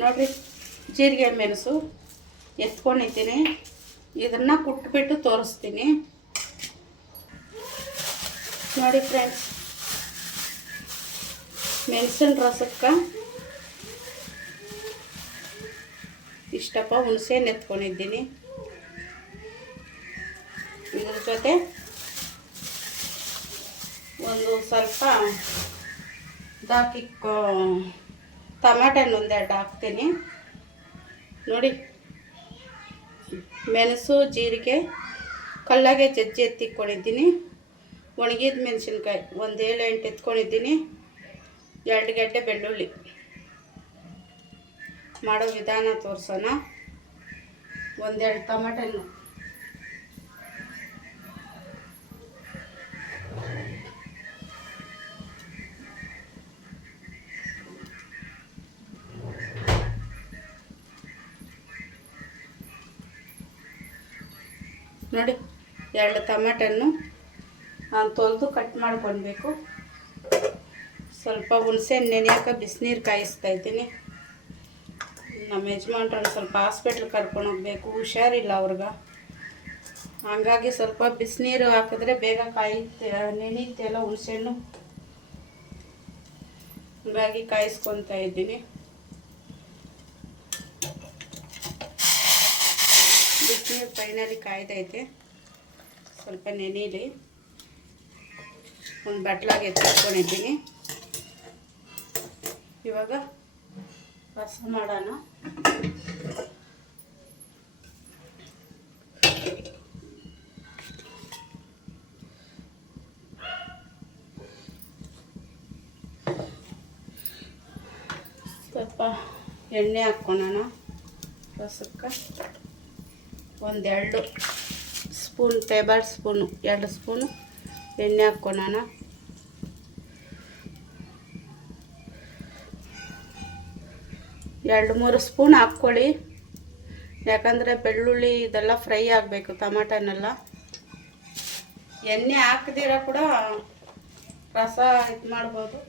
ನೋಡಿರಿ, ಜೀರಿಗೆ ಮೆಣಸು ಎತ್ಕೊಂಡಿದ್ದೀನಿ. ಇದನ್ನು ಕುಟ್ಬಿಟ್ಟು ತೋರಿಸ್ತೀನಿ ನೋಡಿ ಫ್ರೆಂಡ್ಸ್. ಮೆಣಸಿನ ರಸಕ್ಕೆ ಇಷ್ಟಪ್ಪ ಹುಣಸೆಹಣ್ಣು ಎತ್ಕೊಂಡಿದ್ದೀನಿ. ಇದ್ರ ಜೊತೆ ಒಂದು ಸ್ವಲ್ಪ ಟಮಾಟನ ಒಂದೆರಡು ಹಾಕ್ತೀನಿ ನೋಡಿ. ಮೆಣಸು ಜೀರಿಗೆ ಕಲ್ಲಾಗೆ ಜಜ್ಜಿ ಎತ್ತಿಕ್ಕೊಂಡಿದ್ದೀನಿ. ಒಣಗಿದ ಮೆಣಸಿನ್ಕಾಯಿ ಒಂದು 7-8 ಎತ್ಕೊಂಡಿದ್ದೀನಿ. 2 ಗಡ್ಡೆ ಬೆಳ್ಳುಳ್ಳಿ. ಮಾಡೋ ವಿಧಾನ ತೋರಿಸೋಣ. ಒಂದೆರಡು ಟಮಾಟನ್ನು ನೋಡಿ, 2 ಟಮಾಟನ್ನು ನಾನು ತೊಳೆದು ಕಟ್ ಮಾಡ್ಕೊಳ್ಬೇಕು. ಸ್ವಲ್ಪ ಹುಣಸೆ ನೆನೆಯಾಕ ಬಿಸಿನೀರು ಕಾಯಿಸ್ತಾ ಇದ್ದೀನಿ. ನಮ್ಮ ಯಜಮಾನ್ರನ್ನ ಸ್ವಲ್ಪ ಹಾಸ್ಪಿಟ್ಲ್ ಕರ್ಕೊಂಡು ಹೋಗ್ಬೇಕು, ಹುಷಾರಿಲ್ಲ ಅವ್ರಿಗೆ. ಹಾಗಾಗಿ ಸ್ವಲ್ಪ ಬಿಸಿನೀರು ಹಾಕಿದ್ರೆ ಬೇಗ ನೆನೆಯುತ್ತೆಲ್ಲ ಹುಣಸೆಹಣ್ಣು. ಹಾಗಾಗಿ ಕಾಯಿಸ್ಕೊತಾ ಇದ್ದೀನಿ. ಬಿಸಿನೀರು ಫೈನಲಿ ಕಾಯ್ದೈತೆ, ಸ್ವಲ್ಪ ನೆನೀಲಿ. ಒಂದು ಬಟ್ಲಾಗೆ ಎತ್ತಿಟ್ಕೊಂಡಿದ್ದೀನಿ. ಇವಾಗ ರಸ ಮಾಡೋಣ. ಸ್ವಲ್ಪ ಎಣ್ಣೆ ಹಾಕ್ಕೊಳ್ಳೋಣ ರಸಕ್ಕೆ. 1-2 ಸ್ಪೂನ್, ಟೇಬಲ್ ಸ್ಪೂನು, 2 ಸ್ಪೂನು ಎಣ್ಣೆ ಹಾಕ್ಕೊಳ್ಳೋಣ. ಎರಡು 3 ಸ್ಪೂನ್ ಹಾಕ್ಕೊಳ್ಳಿ, ಯಾಕಂದರೆ ಬೆಳ್ಳುಳ್ಳಿ ಇದೆಲ್ಲ ಫ್ರೈ ಆಗಬೇಕು, ಟಮಾಟನೆಲ್ಲ. ಎಣ್ಣೆ ಹಾಕದಿರ ಕೂಡ ರಸ ಇದು ಮಾಡ್ಬೋದು,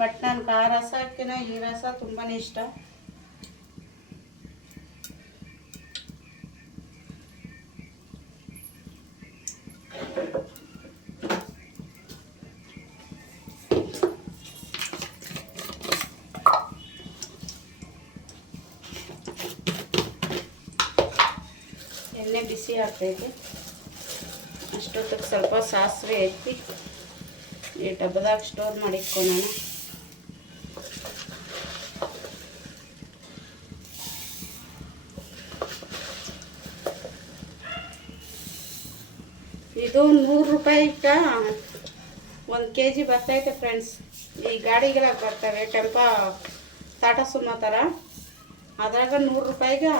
ಬಟ್ ನನಗೆ ಆ ರಸಕ್ಕಿಂತ ಈ ರಸ ತುಂಬಾ ಇಷ್ಟ. ಎಣ್ಣೆ ಬಿಸಿ ಆಗ್ತೈತೆ. ಅಷ್ಟೊತ್ತಿಗೆ ಸ್ವಲ್ಪ ಸಾಸಿವೆ ಎತ್ತಿ ಈ ಡಬ್ಬದಾಗ ಸ್ಟೋರ್ ಮಾಡಿಟ್ಕೊಳ್ಳೋಣ. ಇದು 100 ರೂಪಾಯಿಗೆ 1 kg ಬರ್ತೈತೆ ಫ್ರೆಂಡ್ಸ್. ಈ ಗಾಡಿಗೆಲ್ಲ ಬರ್ತವೆ, ಟಾಟಾ ಸುಮೋ ಥರ. ಅದ್ರಾಗ 100 ರೂಪಾಯಿಗೆ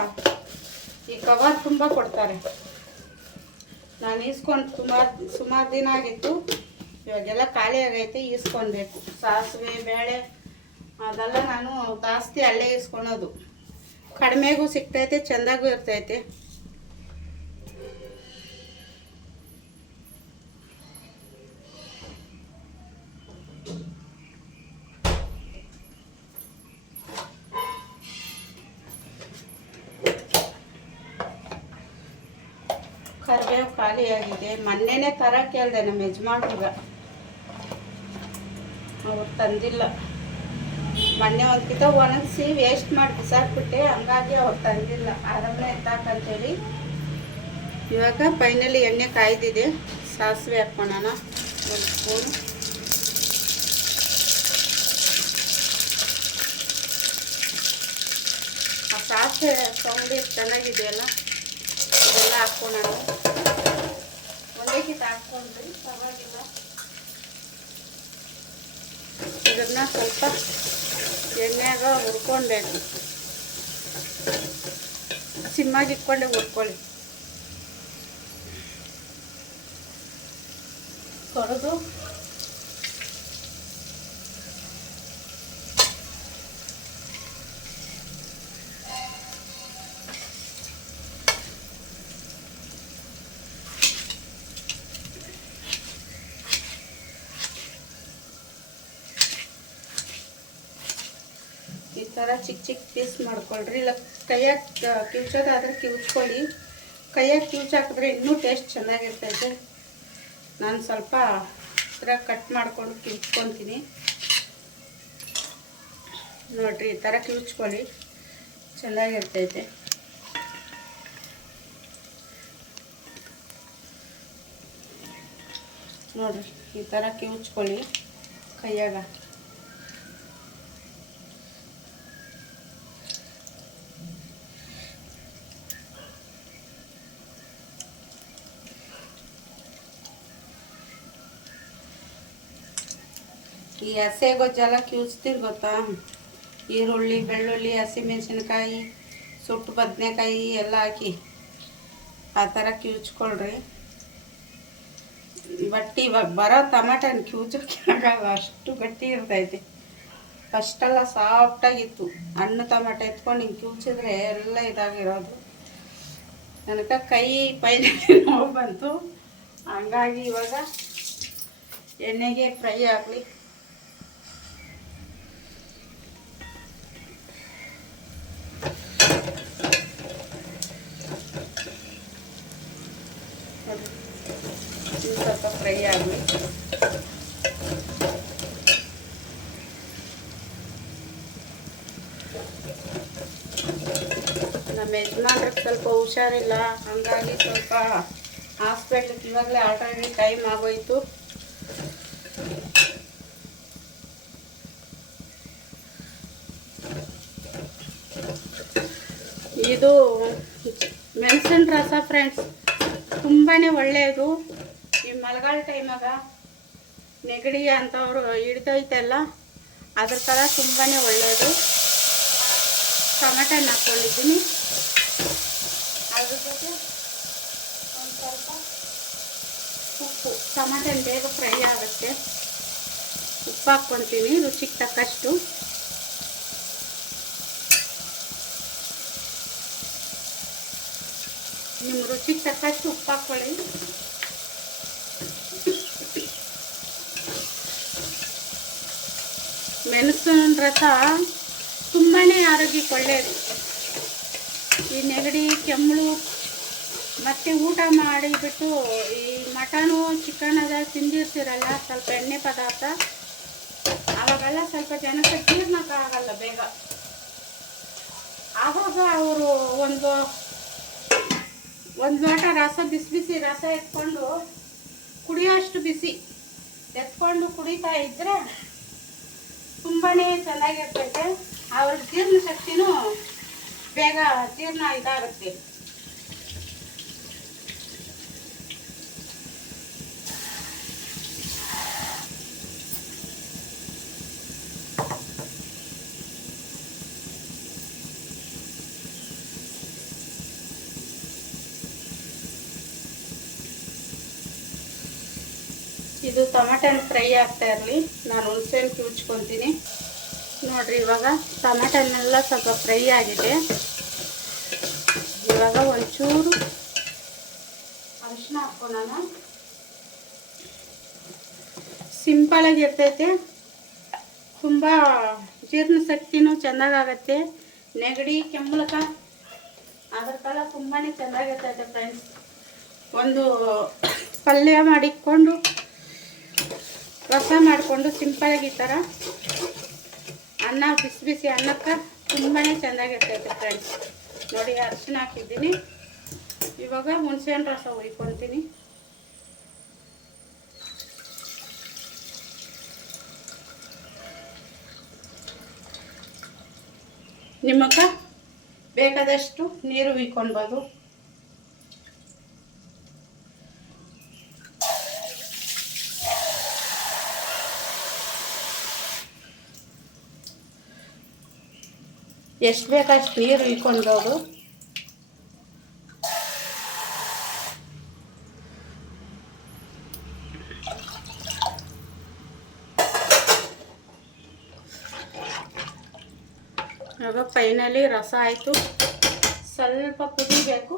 ಈ ಕವರ್ ತುಂಬ ಕೊಡ್ತಾರೆ. ನಾನು ಈಸ್ಕೊಂಡು ಸುಮಾರು ದಿನ ಆಗಿತ್ತು. ಇವಾಗೆಲ್ಲ ಖಾಲಿ ಆಗೈತೆ, ಈಸ್ಕೊಳ್ಬೇಕು. ಸಾಸಿವೆ ಬೇಳೆ ಅದೆಲ್ಲ ನಾನು ಜಾಸ್ತಿ ಅಲ್ಲೇ ಈಸ್ಕೊಳೋದು. ಕಡಿಮೆಗೂ ಸಿಗ್ತೈತೆ, ಚೆಂದಾಗೂ ಇರ್ತೈತೆ. ಕರಿಬೇವು ಖಾಲಿಯಾಗಿದೆ. ಮೊನ್ನೆನೇ ತರಕ್ಕೆ ಹೇಳಿದೆ ನಮ್ಮ ಯಜಮಾನ್ರಿಗೆ, ಅವ್ರು ತಂದಿಲ್ಲ. ಮೊನ್ನೆ ಒಂದು ಕಿತ ಒಣಗಿಸಿ ವೇಸ್ಟ್ ಮಾಡಿ ಬಿಸಾಕ್ಬಿಟ್ಟೆ, ಹಂಗಾಗಿ ಅವ್ರು ತಂದಿಲ್ಲ. ಅದನ್ನೇ ಎತ್ತಾಕಂತೇಳಿ ಇವಾಗ ಫೈನಲಿ ಎಣ್ಣೆ ಕಾಯ್ದಿದೆ. ಸಾಸಿವೆ ಹಾಕ್ಕೊಳ್ಳೋಣ 1 ಸ್ಪೂನು. ಆ ಸಾಸಿವೆ ಸೌಂಡ್ ಎಷ್ಟು ಚೆನ್ನಾಗಿದೆಯಲ್ಲ, ಇದೆಲ್ಲ ಹಾಕ್ಕೊಳ್ಳೋಣ. ಒಂದೇ ಕಿತ ಹಾಕ್ಕೊಂಡ್ರಿ ಪರವಾಗಿಲ್ಲ. ಇದನ್ನ ಸ್ವಲ್ಪ ಎಣ್ಣೆಯಾಗ ಹುರ್ಕೊಳ್ಬೇಕು. ಸಿಮ್ಮಾಗಿ ಇಟ್ಕೊಂಡೆ ಹುರ್ಕೊಳ್ಳಿ. ತೊಳೆದು ಥರ ಚಿಕ್ಕ ಚಿಕ್ಕ ಪೀಸ್ ಮಾಡ್ಕೊಳ್ರಿ. ಇಲ್ಲ ಕೈಯಾಗ ಕಿವುಚೋದಾದ್ರೆ ಕಿವುಚ್ಕೊಳ್ಳಿ. ಕೈಯಾಗ ಕಿವುಚ್ ಹಾಕಿದ್ರೆ ಇನ್ನೂ ಟೇಸ್ಟ್ ಚೆನ್ನಾಗಿರ್ತೈತೆ. ನಾನು ಸ್ವಲ್ಪ ಥರ ಕಟ್ ಮಾಡ್ಕೊಂಡು ಕಿವುಚ್ಕೊತೀನಿ ನೋಡಿರಿ. ಈ ಥರ ಕಿವುಚ್ಕೊಳ್ಳಿ, ಚೆನ್ನಾಗಿರ್ತೈತೆ. ನೋಡಿರಿ, ಈ ಥರ ಕಿವುಚ್ಕೊಳ್ಳಿ ಕೈಯಾಗ. ಈ ಹಸೆ ಗೊಜ್ಜೆಲ್ಲ ಕಿವುಚ್ತೀರಿ ಗೊತ್ತಾ? ಈರುಳ್ಳಿ, ಬೆಳ್ಳುಳ್ಳಿ, ಹಸಿಮೆಣಸಿನ್ಕಾಯಿ, ಸುಟ್ಟು ಬದನೆಕಾಯಿ ಎಲ್ಲ ಹಾಕಿ ಆ ಥರ ಕಿವುಚ್ಕೊಳ್ರಿ. ಬಟ್ ಇವಾಗ ಬರೋ ಟಮಾಟನ ಕಿವುಚೋಕೆ ಆಗಲ್ಲ, ಅಷ್ಟು ಗಟ್ಟಿ ಇರ್ತೈತೆ. ಫಸ್ಟೆಲ್ಲ ಸಾಫ್ಟಾಗಿತ್ತು. ಹಣ್ಣು ಟಮಾಟ ಎತ್ಕೊಂಡು ಹಿಂಗೆ ಕಿವುಚಿದ್ರೆ ಎಲ್ಲ ಇದಾಗಿರೋದು. ನನಗೆ ಕೈ ಪೈನಲ್ಲಿ ನೋವು ಬಂತು. ಹಂಗಾಗಿ ಇವಾಗ ಎಣ್ಣೆಗೆ ಫ್ರೈ ಆಗಲಿ. ಸ್ವಲ್ಪ ಫ್ರೈ ಆಗಲಿ. ನಮ್ಮ ಯಜಮಾನ್ರಿಗೆ ಸ್ವಲ್ಪ ಹುಷಾರಿಲ್ಲ, ಹಾಗಾಗಿ ಸ್ವಲ್ಪ ಹಾಸ್ಪಿಟ್ಲಿಗೆ ಇವಾಗಲೇ ಆಲ್ರೆಡಿ ಟೈಮ್ ಆಗೋಯ್ತು. ಇದು ಮೆಣಸಿನ ರಸ ಫ್ರೆಂಡ್ಸ್, ತುಂಬಾ ಒಳ್ಳೆಯದು. ಈ ಮಳೆಗಾಲ ಟೈಮಾಗ ನೆಗಡಿ ಅಂತವ್ರು ಹಿಡ್ದೈತೆಲ್ಲ, ಅದ್ರ ಥರ ತುಂಬಾ ಒಳ್ಳೆಯದು. ಟೊಮೆಟೊನ ಹಾಕ್ಕೊಂಡಿದ್ದೀನಿ, ಅದ್ರ ಜೊತೆ ಒಂದು ಸ್ವಲ್ಪ ಉಪ್ಪು. ಟೊಮೆಟೊನ ಬೇಗ ಫ್ರೈ ಆಗುತ್ತೆ. ಉಪ್ಪು ಹಾಕ್ಕೊತೀನಿ ರುಚಿಗೆ ತಕ್ಕಷ್ಟು. ನಿಮ್ಮ ರುಚಿಗೆ ತಕ್ಕಷ್ಟು ಉಪ್ಪು ಹಾಕ್ಕೊಳ್ಳಿ. ಮೆಣಸಿನ ರಸ ತುಂಬಾ ಆರೋಗ್ಯಕ್ಕೆ ಒಳ್ಳೆಯದು. ಈ ನೆಗಡಿ, ಕೆಮ್ಮಳು ಮತ್ತು ಊಟ ಮಾಡಿಬಿಟ್ಟು ಈ ಮಟನು ಚಿಕನ್ ಅದ ತಿಂದಿರ್ತೀರಲ್ಲ, ಸ್ವಲ್ಪ ಎಣ್ಣೆ ಪದಾರ್ಥ, ಅವಾಗೆಲ್ಲ ಸ್ವಲ್ಪ ಜನಕ್ಕೆ ಜೀರ್ಣಕ್ಕಾಗಲ್ಲ ಬೇಗ. ಆವಾಗ ಅವರು ಒಂದು ಲೋಟ ರಸ, ಬಿಸಿ ಬಿಸಿ ರಸ ಎತ್ಕೊಂಡು ಕುಡಿಯೋಷ್ಟು ಬಿಸಿ ಎತ್ಕೊಂಡು ಕುಡಿತಾ ಇದ್ದರೆ ತುಂಬಾ ಚೆನ್ನಾಗಿರ್ತೈತೆ. ಅವ್ರ ಜೀರ್ಣ ಶಕ್ತಿನೂ ಬೇಗ ಜೀರ್ಣ ಇದಾಗುತ್ತೆ. ಇದು ಟೊಮೆಟೊನ ಫ್ರೈ ಆಗ್ತಾ ಇರಲಿ. ನಾನು ಹುಣಸೆಹಣ್ಣು ಕಿವುಚ್ಕೊತೀನಿ ನೋಡಿರಿ. ಇವಾಗ ಟೊಮೆಟೊನೆಲ್ಲ ಸ್ವಲ್ಪ ಫ್ರೈ ಆಗಿದೆ. ಇವಾಗ ಒಂಚೂರು ಅರಿಶಿನ ಹಾಕ್ಕೊಳ್ಳೋಣ. ಸಿಂಪಲಾಗಿ ಇರ್ತೈತೆ, ತುಂಬ ಜೀರ್ಣ ಶಕ್ತಿನೂ ಚೆನ್ನಾಗಾಗತ್ತೆ. ನೆಗಡಿ, ಕೆಮ್ಮಲಕ ಅದಕ್ಕೆಲ್ಲ ತುಂಬಾ ಚೆನ್ನಾಗಿರ್ತೈತೆ ಫ್ರೆಂಡ್ಸ್. ಒಂದು ಪಲ್ಯ ಮಾಡಿಕೊಂಡು ರಸ ಮಾಡಿಕೊಂಡು ಸಿಂಪಲಾಗಿ ಈ ಥರ ಅನ್ನ, ಬಿಸಿ ಬಿಸಿ ಅನ್ನಕ್ಕೆ ತುಂಬಾ ಚೆನ್ನಾಗಿರ್ತೈತೆ ಫ್ರೆಂಡ್ಸ್. ನೋಡಿ, ಅರಿಶಿನ ಹಾಕಿದ್ದೀನಿ. ಇವಾಗ ಹುಣಸೆಹಣ್ಣು ರಸ ಹುಯ್ಕೊತೀನಿ. ನಿಮಗೆ ಬೇಕಾದಷ್ಟು ನೀರು ಹುಯ್ಕೊಳ್ಬೋದು. ಎಷ್ಟು ಬೇಕಷ್ಟು ನೀರು ಹುಯ್ಕೊಂಡೋದು. ಇವಾಗ ಫೈನಲಿ ರಸ ಆಯಿತು. ಸ್ವಲ್ಪ ಕುದಿಬೇಕು.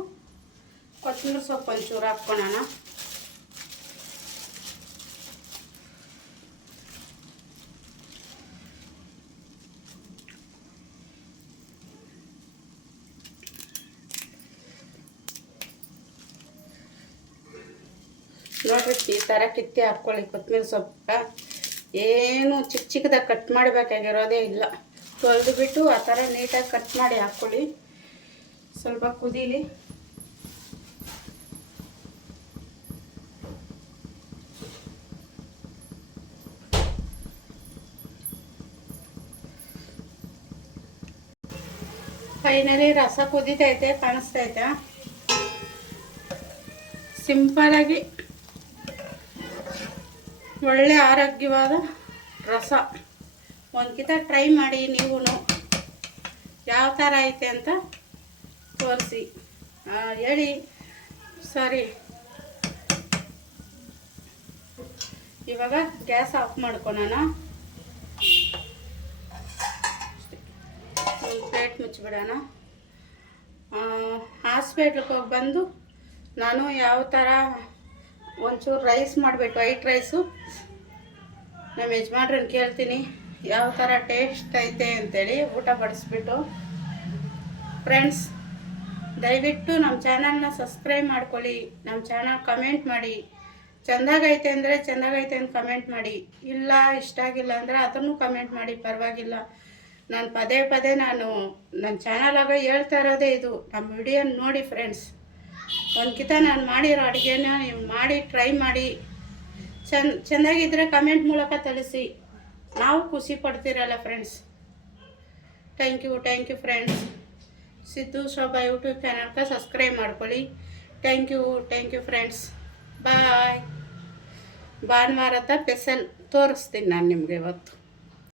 ಕೊತ್ತಂಬರಿ ಸೊಪ್ಪು ಒಂಚೂರು ಹಾಕ್ಕೊಳ್ಳೋಣ. ನೋಡಿರಿ ಈ ಥರ ಕಿತ್ತಿ ಹಾಕ್ಕೊಳ್ಳಿ ಕೊತ್ತಂಬರಿ ಸೊಪ್ಪು. ಏನು ಚಿಕ್ಕ ಚಿಕ್ಕದಾಗಿ ಕಟ್ ಮಾಡಬೇಕಾಗಿರೋದೇ ಇಲ್ಲ. ತೊಳೆದು ಬಿಟ್ಟು ಆ ಥರ ನೀಟಾಗಿ ಕಟ್ ಮಾಡಿ ಹಾಕ್ಕೊಳ್ಳಿ. ಸ್ವಲ್ಪ ಕುದೀಲಿ. ಫೈನಲಿ ರಸ ಕುದೀತೈತೆ, ಕಾಣಿಸ್ತೈತೆ. ಸಿಂಪಲಾಗಿ ಒಳ್ಳೆ ಆರೋಗ್ಯವಾದ ರಸ. ಒಂದ್ಕಿತ ಟ್ರೈ ಮಾಡಿ ನೀವು, ಯಾವ ಥರ ಐತೆ ಅಂತ ತೋರಿಸಿ ಹೇಳಿ. ಸರಿ, ಇವಾಗ ಗ್ಯಾಸ್ ಆಫ್ ಮಾಡ್ಕೊಳೋಣ. ಒಂದು ಪ್ಲೇಟ್ ಮುಚ್ಚಿಬಿಡೋಣ. ಹಾಸ್ಪಿಟ್ಲಿಗೆ ಹೋಗಿ ಬಂದು ನಾನು ಯಾವ ಥರ ಒಂಚೂರು ರೈಸ್ ಮಾಡಿಬಿಟ್ಟು, ವೈಟ್ ರೈಸು ನಮ್ಮ ಯಜಮಾನ್ರನ್ನ ಕೇಳ್ತೀನಿ ಯಾವ ಥರ ಟೇಸ್ಟ್ ಐತೆ ಅಂತೇಳಿ ಊಟ ಬಡಿಸ್ಬಿಟ್ಟು. ಫ್ರೆಂಡ್ಸ್, ದಯವಿಟ್ಟು ನಮ್ಮ ಚಾನಲ್ನ ಸಬ್ಸ್ಕ್ರೈಬ್ ಮಾಡ್ಕೊಳ್ಳಿ. ನಮ್ಮ ಚಾನಲ್ ಕಮೆಂಟ್ ಮಾಡಿ. ಚೆಂದಾಗೈತೆ ಅಂದರೆ ಚೆಂದಾಗೈತೆ ಅಂತ ಕಮೆಂಟ್ ಮಾಡಿ. ಇಲ್ಲ ಇಷ್ಟ ಆಗಿಲ್ಲ ಅಂದರೆ ಅದನ್ನು ಕಮೆಂಟ್ ಮಾಡಿ, ಪರವಾಗಿಲ್ಲ. ನಾನು ಪದೇ ಪದೇ ನನ್ನ ಚಾನಲಾಗ ಹೇಳ್ತಾ ಇರೋದೇ ಇದು. ನಮ್ಮ ವಿಡಿಯೋ ನೋಡಿ ಫ್ರೆಂಡ್ಸ್. ಒಂದ್ಕಿತ ನಾನು ಮಾಡಿರೋ ಅಡುಗೆನ ನೀವು ಮಾಡಿ ಟ್ರೈ ಮಾಡಿ. ಚೆಂದಾಗಿದ್ದರೆ ಕಮೆಂಟ್ ಮೂಲಕ ತಿಳಿಸಿ. ನಾವು ಖುಷಿ ಪಡ್ತೀರಲ್ಲ friends. Thank you friends. Siddu Shobha YouTube ಚಾನಲ್ಗೆ ಸಬ್ಸ್ಕ್ರೈಬ್ ಮಾಡ್ಕೊಳ್ಳಿ. Thank you friends. ಬಾಯ್. ಭಾನುವಾರದ ಸ್ಪೆಷಲ್ ತೋರಿಸ್ತೀನಿ ನಾನು ನಿಮಗೆ ಇವತ್ತು.